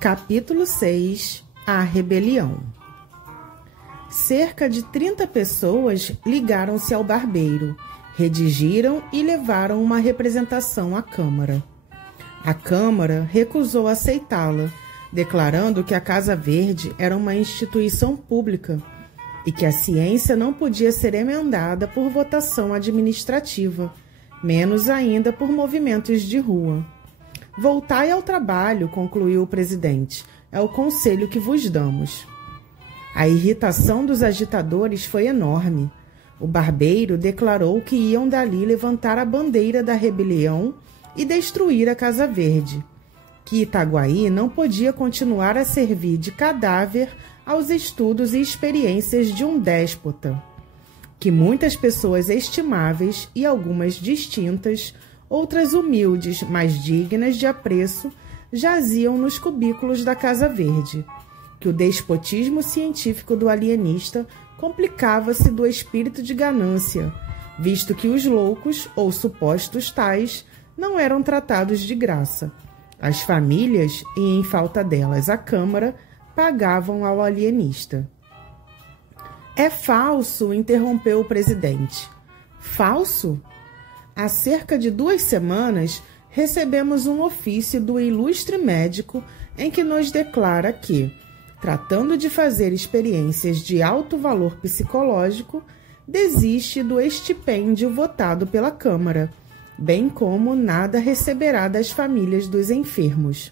Capítulo 6 – A Rebelião. Cerca de 30 pessoas ligaram-se ao barbeiro, redigiram e levaram uma representação à Câmara. A Câmara recusou aceitá-la, declarando que a Casa Verde era uma instituição pública e que a ciência não podia ser emendada por votação administrativa, menos ainda por movimentos de rua. Voltai ao trabalho, concluiu o presidente. É o conselho que vos damos. A irritação dos agitadores foi enorme. O barbeiro declarou que iam dali levantar a bandeira da rebelião e destruir a Casa Verde, que Itaguaí não podia continuar a servir de cadáver aos estudos e experiências de um déspota, que muitas pessoas estimáveis e algumas distintas, outras humildes, mas dignas de apreço, jaziam nos cubículos da Casa Verde, que o despotismo científico do alienista complicava-se do espírito de ganância, visto que os loucos, ou supostos tais, não eram tratados de graça. As famílias, e em falta delas a Câmara, pagavam ao alienista. É falso, interrompeu o presidente. Falso? Há cerca de 2 semanas, recebemos um ofício do ilustre médico em que nos declara que, tratando de fazer experiências de alto valor psicológico, desiste do estipêndio votado pela Câmara, bem como nada receberá das famílias dos enfermos.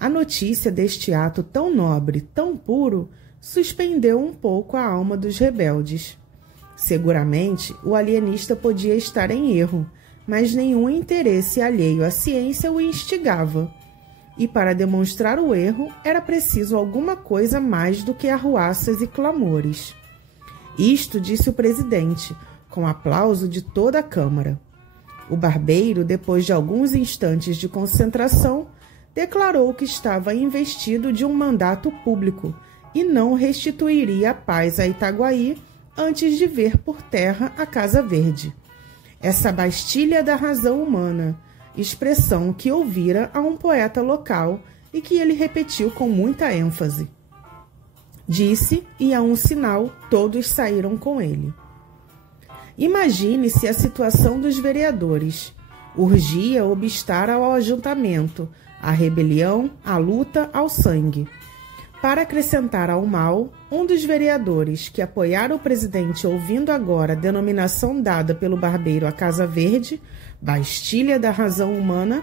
A notícia deste ato tão nobre, tão puro, suspendeu um pouco a alma dos rebeldes. Seguramente, o alienista podia estar em erro, mas nenhum interesse alheio à ciência o instigava. E para demonstrar o erro, era preciso alguma coisa mais do que arruaças e clamores. Isto disse o presidente, com aplauso de toda a Câmara. O barbeiro, depois de alguns instantes de concentração, declarou que estava investido de um mandato público e não restituiria a paz a Itaguaí antes de ver por terra a Casa Verde. Essa Bastilha da razão humana, expressão que ouvira a um poeta local e que ele repetiu com muita ênfase. Disse, e a um sinal, todos saíram com ele. Imagine-se a situação dos vereadores. Urgia obstar ao ajuntamento, à rebelião, à luta, ao sangue. Para acrescentar ao mal, um dos vereadores que apoiara o presidente ouvindo agora a denominação dada pelo barbeiro à Casa Verde, Bastilha da razão humana,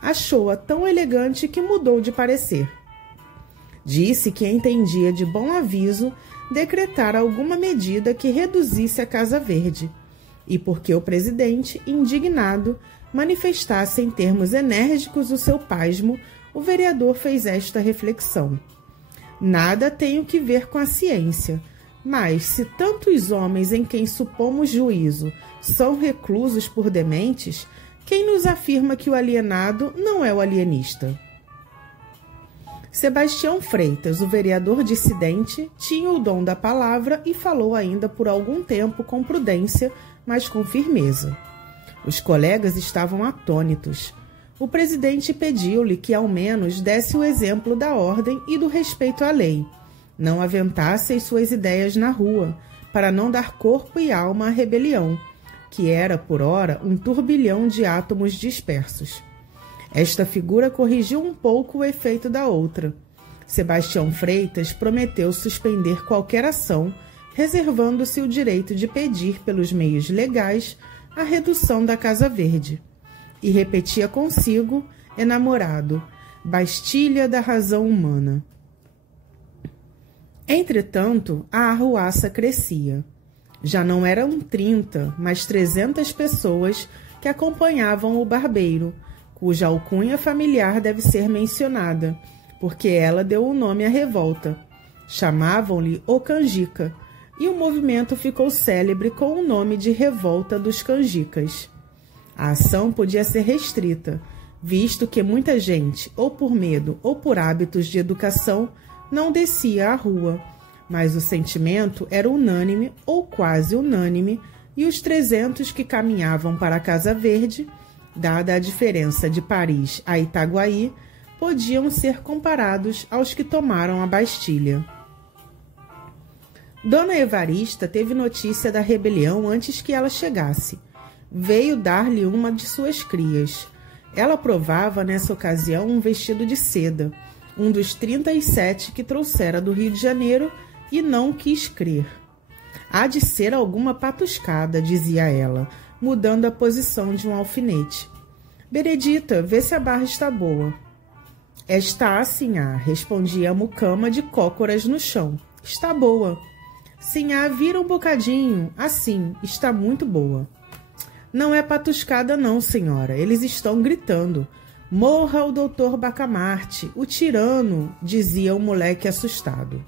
achou-a tão elegante que mudou de parecer. Disse que entendia de bom aviso decretar alguma medida que reduzisse a Casa Verde, e porque o presidente, indignado, manifestasse em termos enérgicos o seu pasmo, o vereador fez esta reflexão. Nada tenho que ver com a ciência, mas se tantos homens em quem supomos juízo são reclusos por dementes, quem nos afirma que o alienado não é o alienista? Sebastião Freitas, o vereador dissidente, tinha o dom da palavra e falou ainda por algum tempo com prudência, mas com firmeza. Os colegas estavam atônitos. O presidente pediu-lhe que, ao menos, desse o exemplo da ordem e do respeito à lei, não aventasse as suas ideias na rua, para não dar corpo e alma à rebelião, que era, por ora, um turbilhão de átomos dispersos. Esta figura corrigiu um pouco o efeito da outra. Sebastião Freitas prometeu suspender qualquer ação, reservando-se o direito de pedir, pelos meios legais, a redução da Casa Verde. E repetia consigo, enamorado, Bastilha da razão humana. Entretanto, a arruaça crescia. Já não eram 30, mas 300 pessoas que acompanhavam o barbeiro, cuja alcunha familiar deve ser mencionada, porque ela deu o nome à revolta. Chamavam-lhe o Canjica, e o movimento ficou célebre com o nome de Revolta dos Canjicas. A ação podia ser restrita, visto que muita gente, ou por medo ou por hábitos de educação, não descia à rua, mas o sentimento era unânime ou quase unânime, e os 300 que caminhavam para a Casa Verde, dada a diferença de Paris a Itaguaí, podiam ser comparados aos que tomaram a Bastilha. Dona Evarista teve notícia da rebelião antes que ela chegasse. Veio dar-lhe uma de suas crias. Ela provava, nessa ocasião, um vestido de seda, um dos 37 que trouxera do Rio de Janeiro, e não quis crer. Há de ser alguma patuscada, dizia ela, mudando a posição de um alfinete. Benedita, vê se a barra está boa. Está, sinhá, respondia a mucama de cócoras no chão. Está boa. Sinhá, vira um bocadinho. Assim, está muito boa. Não é patuscada não, senhora. Eles estão gritando. Morra o doutor Bacamarte, o tirano, dizia o moleque assustado.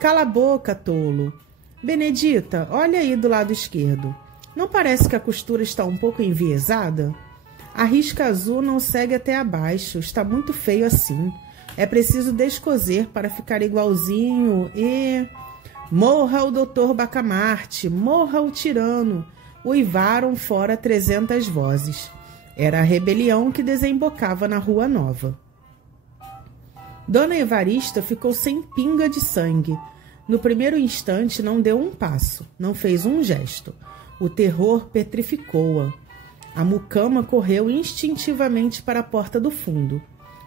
Cala a boca, tolo. Benedita, olha aí do lado esquerdo. Não parece que a costura está um pouco enviesada? A risca azul não segue até abaixo, está muito feio assim. É preciso descoser para ficar igualzinho e... Morra o doutor Bacamarte, morra o tirano! Uivaram fora 300 vozes. Era a rebelião que desembocava na Rua Nova. Dona Evarista ficou sem pinga de sangue. No primeiro instante não deu um passo, não fez um gesto. O terror petrificou-a. A mucama correu instintivamente para a porta do fundo.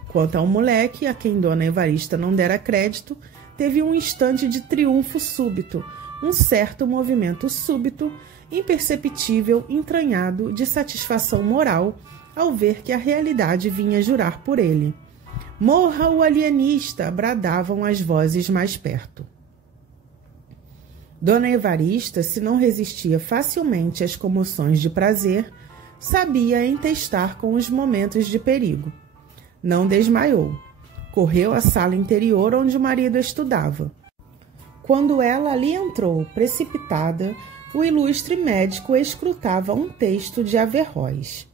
Quanto ao moleque, a quem Dona Evarista não dera crédito, teve um instante de triunfo súbito, um certo movimento súbito, imperceptível, entranhado, de satisfação moral, ao ver que a realidade vinha jurar por ele. Morra o alienista! Bradavam as vozes mais perto. Dona Evarista, se não resistia facilmente às comoções de prazer, sabia entestar com os momentos de perigo. Não desmaiou. Correu à sala interior onde o marido estudava. Quando ela ali entrou, precipitada, o ilustre médico escrutava um texto de Averroes.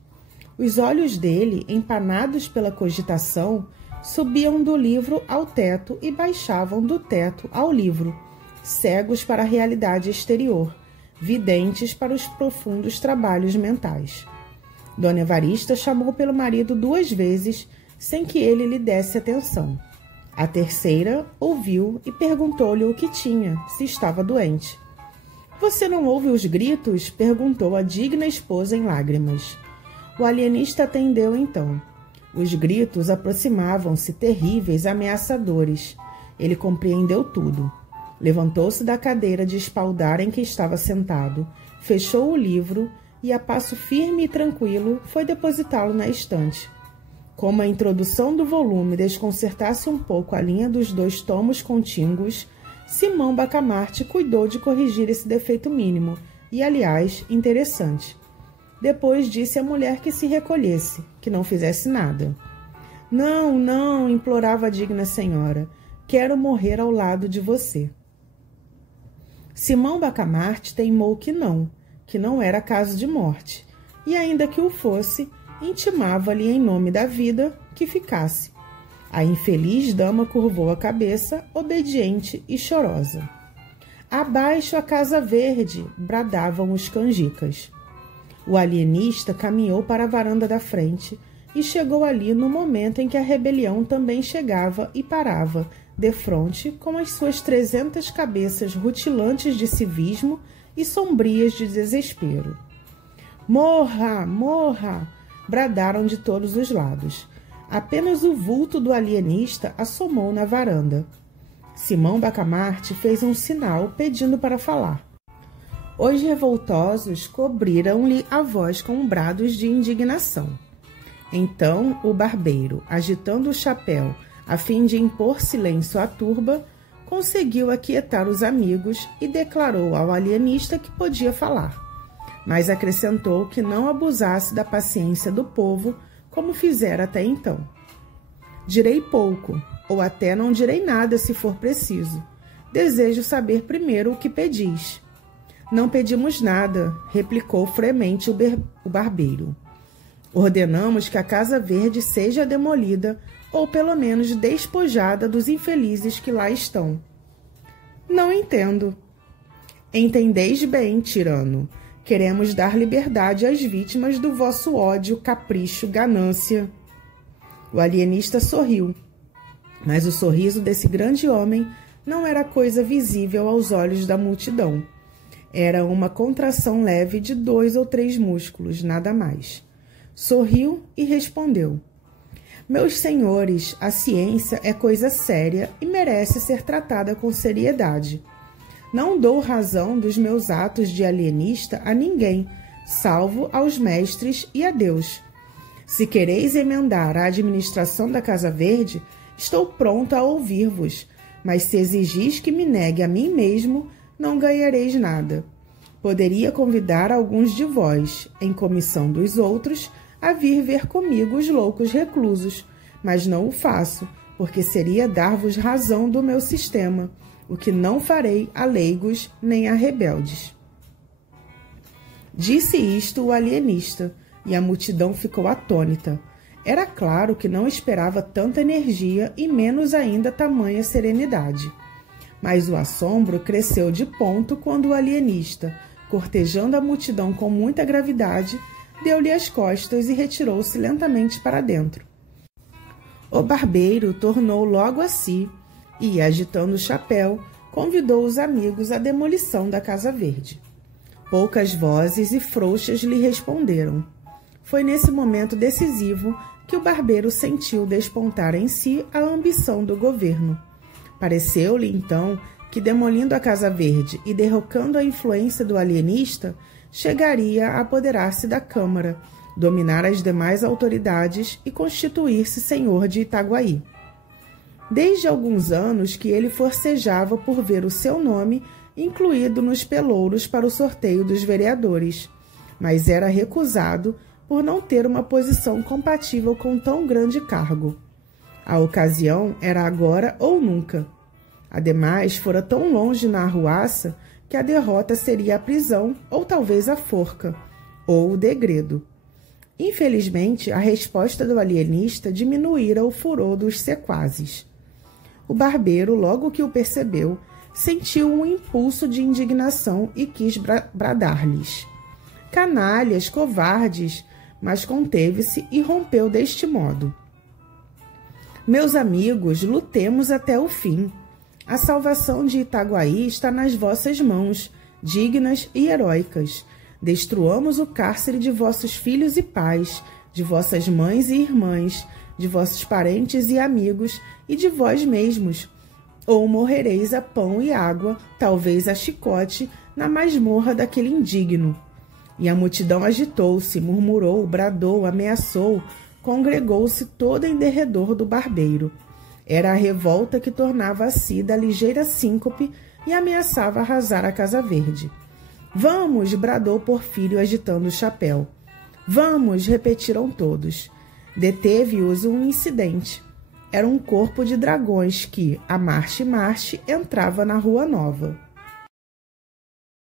Os olhos dele, empanados pela cogitação, subiam do livro ao teto e baixavam do teto ao livro, cegos para a realidade exterior, videntes para os profundos trabalhos mentais. Dona Evarista chamou pelo marido 2 vezes, sem que ele lhe desse atenção. A terceira ouviu e perguntou-lhe o que tinha, se estava doente. Você não ouve os gritos? Perguntou a digna esposa em lágrimas. O alienista atendeu então. Os gritos aproximavam-se, terríveis, ameaçadores. Ele compreendeu tudo. Levantou-se da cadeira de espaldar em que estava sentado, fechou o livro e, a passo firme e tranquilo, foi depositá-lo na estante. Como a introdução do volume desconcertasse um pouco a linha dos 2 tomos contíguos, Simão Bacamarte cuidou de corrigir esse defeito mínimo e, aliás, interessante. Depois disse à mulher que se recolhesse, que não fizesse nada. Não, não, implorava a digna senhora. Quero morrer ao lado de você. Simão Bacamarte teimou que não era caso de morte, e ainda que o fosse, intimava-lhe em nome da vida que ficasse. A infeliz dama curvou a cabeça, obediente e chorosa. Abaixo a Casa Verde! Bradavam os canjicas. O alienista caminhou para a varanda da frente e chegou ali no momento em que a rebelião também chegava e parava, defronte, com as suas 300 cabeças rutilantes de civismo e sombrias de desespero. Morra! Morra! Bradaram de todos os lados. Apenas o vulto do alienista assomou na varanda. Simão Bacamarte fez um sinal pedindo para falar. Os revoltosos cobriram-lhe a voz com brados de indignação. Então o barbeiro, agitando o chapéu a fim de impor silêncio à turba, conseguiu aquietar os amigos e declarou ao alienista que podia falar, mas acrescentou que não abusasse da paciência do povo como fizera até então. Direi pouco, ou até não direi nada se for preciso. Desejo saber primeiro o que pedis. Não pedimos nada, replicou fremente o barbeiro. Ordenamos que a Casa Verde seja demolida ou pelo menos despojada dos infelizes que lá estão. Não entendo. Entendeis bem, tirano. Queremos dar liberdade às vítimas do vosso ódio, capricho, ganância. O alienista sorriu, mas o sorriso desse grande homem não era coisa visível aos olhos da multidão. Era uma contração leve de 2 ou 3 músculos, nada mais. Sorriu e respondeu: meus senhores, a ciência é coisa séria e merece ser tratada com seriedade. Não dou razão dos meus atos de alienista a ninguém, salvo aos mestres e a Deus. Se quereis emendar a administração da Casa Verde, estou pronto a ouvir-vos, mas se exigis que me negue a mim mesmo, não ganhareis nada. Poderia convidar alguns de vós, em comissão dos outros, a vir ver comigo os loucos reclusos, mas não o faço, porque seria dar-vos razão do meu sistema, o que não farei a leigos nem a rebeldes. Disse isto o alienista, e a multidão ficou atônita. Era claro que não esperava tanta energia e menos ainda tamanha serenidade. Mas o assombro cresceu de ponto quando o alienista, cortejando a multidão com muita gravidade, deu-lhe as costas e retirou-se lentamente para dentro. O barbeiro tornou logo a si e, agitando o chapéu, convidou os amigos à demolição da Casa Verde. Poucas vozes e frouxas lhe responderam. Foi nesse momento decisivo que o barbeiro sentiu despontar em si a ambição do governo. Pareceu-lhe, então, que demolindo a Casa Verde e derrocando a influência do alienista, chegaria a apoderar-se da Câmara, dominar as demais autoridades e constituir-se senhor de Itaguaí. Desde alguns anos que ele forcejava por ver o seu nome incluído nos pelouros para o sorteio dos vereadores, mas era recusado por não ter uma posição compatível com tão grande cargo. A ocasião era agora ou nunca. Ademais, fora tão longe na arruaça que a derrota seria a prisão ou talvez a forca, ou o degredo. Infelizmente, a resposta do alienista diminuíra o furor dos sequazes. O barbeiro, logo que o percebeu, sentiu um impulso de indignação e quis bradar-lhes: canalhas, covardes, mas conteve-se e rompeu deste modo: meus amigos, lutemos até o fim. A salvação de Itaguaí está nas vossas mãos, dignas e heróicas. Destruamos o cárcere de vossos filhos e pais, de vossas mães e irmãs, de vossos parentes e amigos e de vós mesmos. Ou morrereis a pão e água, talvez a chicote, na masmorra daquele indigno. E a multidão agitou-se, murmurou, bradou, ameaçou, congregou-se toda em derredor do barbeiro. Era a revolta que tornava a si da ligeira síncope e ameaçava arrasar a Casa Verde. Vamos! Bradou Porfírio agitando o chapéu. Vamos! Repetiram todos. Deteve-os um incidente. Era um corpo de dragões que, a marche-marche, entrava na Rua Nova.